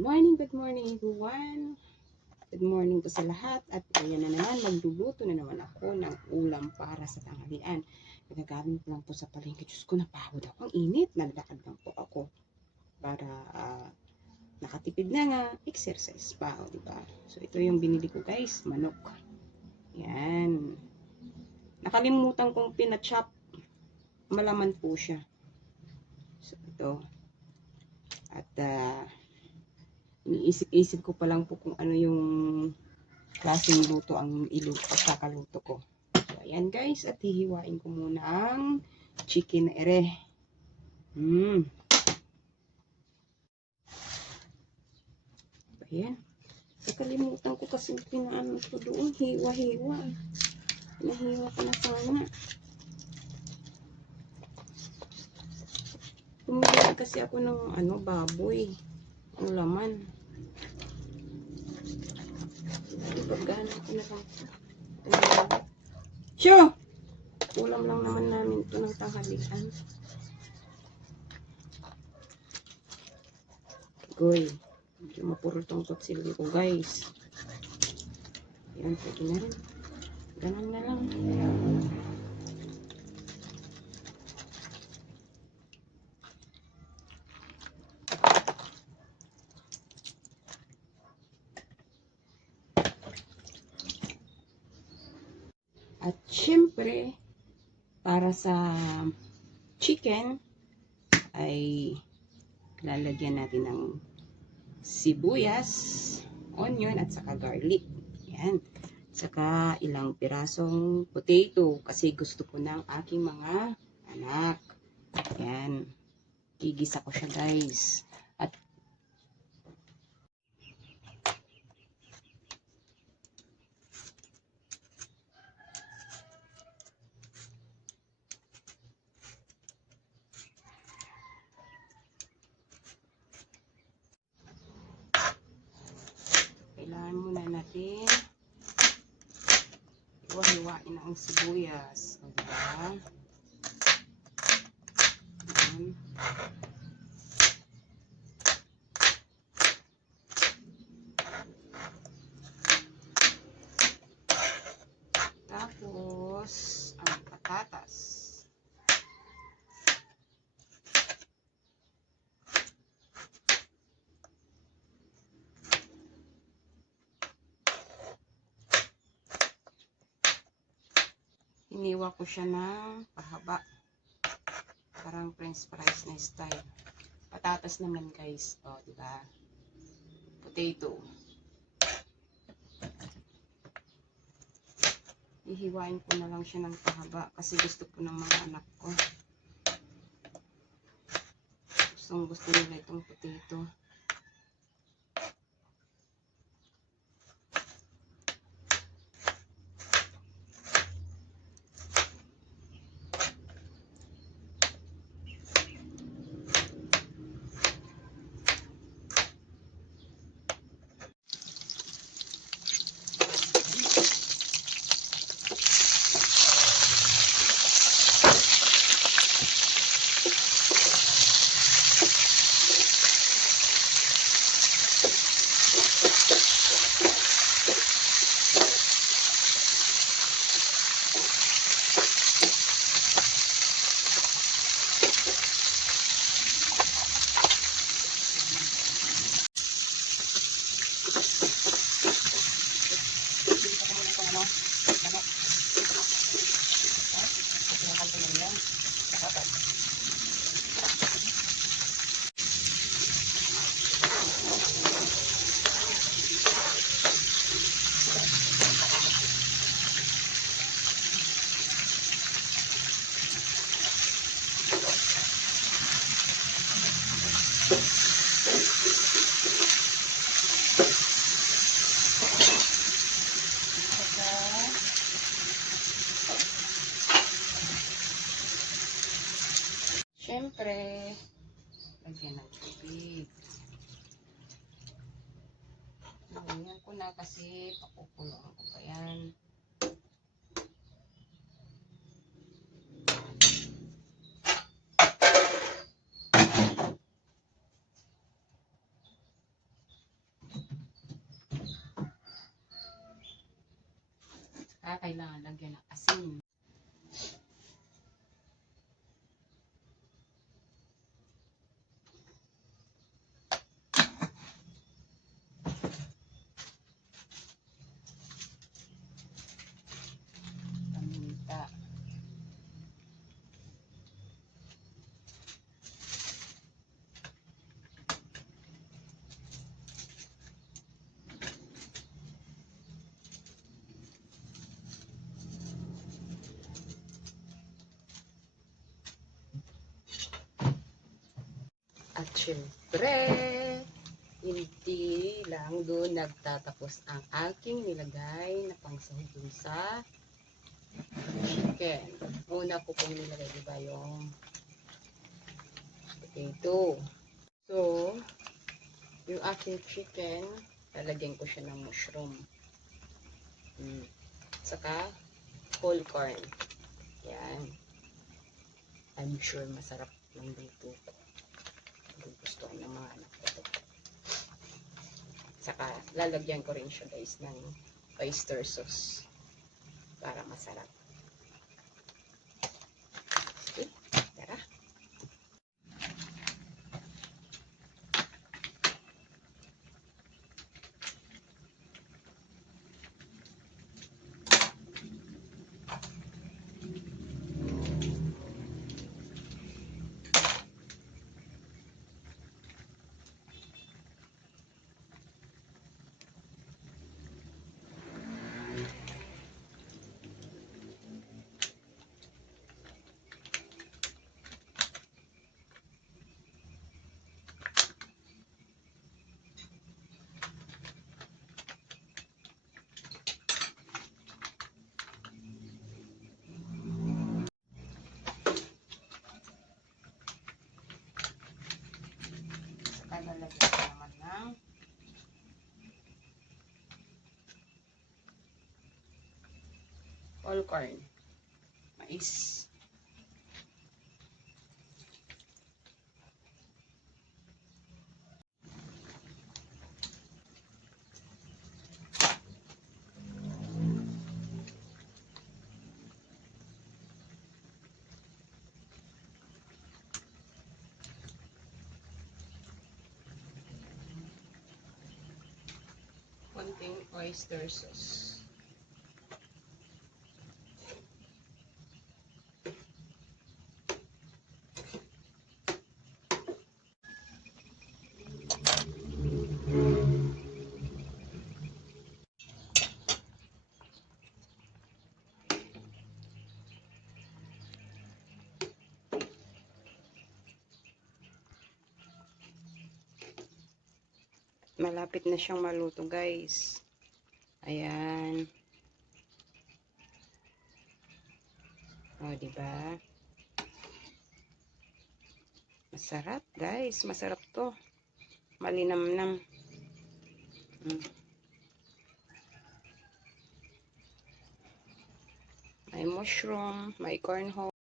Good morning everyone. Good morning po sa lahat. At ayan na naman, magluluto na naman ako ng ulam para sa tanghalian. Nagagamit lang po sa palengke. Diyos ko, napahod ako. Ang init. Naglakad lang po ako para nakatipid na nga, exercise pa. O, diba? So, ito yung binili ko guys, manok. Yan. Nakalimutan kong pinachop. Malaman po siya. So, ito. At, iniisip-isip ko pa lang po kung ano yung klaseng luto ang pagkakaluto ko. So, ayan guys, at hihiwain ko muna ang chicken na ere. Ayan. Nakalimutan ko kasi pinaano ko doon. Hiwa-hiwa. Nahiwa ko na sana. Pumili kasi ako ng baboy. Ang laman. Ipagana ko na lang. Sure! Ulam lang naman namin ito ng tanghalian. Goy. Medyo mapuro tong kutsilyo ko guys. Ayan, pwede na rin. Ganun na lang. At syempre, para sa chicken, ay lalagyan natin ng sibuyas, onion, at saka garlic. Yan. Saka ilang pirasong potato kasi gusto ko ng aking mga anak. Yan. Gigisa ko siya guys. At kailangan muna natin hiwa-hiwain ang sibuyas. O, diba? Ayan. Tapos, ang patatas. Hiniwa ko siya ng pahaba. Parang french fries na style. Patatas naman guys. O, diba? Potato. Ihiwain ko na lang siya ng pahaba kasi gusto ko ng mga anak ko. Gusto nila itong potato. Siyempre, lagyan ng tubig. Lagyan ko na kasi pakukuloan ko pa yan. kailangan lagyan ng asin. Paminta. At syempre, hindi lang doon nagtatapos ang aking nilagay na pangsahog dun sa chicken. Una ko pong nilagay, diba, yung potato. So, yung aking chicken, lalagyan ko siya ng mushroom. Saka, whole corn. Yan. I'm sure masarap ng luto ko. Gusto ng mga anak ko. Saka, lalagyan ko rin siya guys ng oyster sauce para masarap. Okay, tara. Lalagyan ko naman ng whole corn, mais. Konting oyster sauce. Malapit na siyang maluto guys. Ayan. O, diba? Masarap guys. Masarap to. Malinamnam. May mushroom, may corn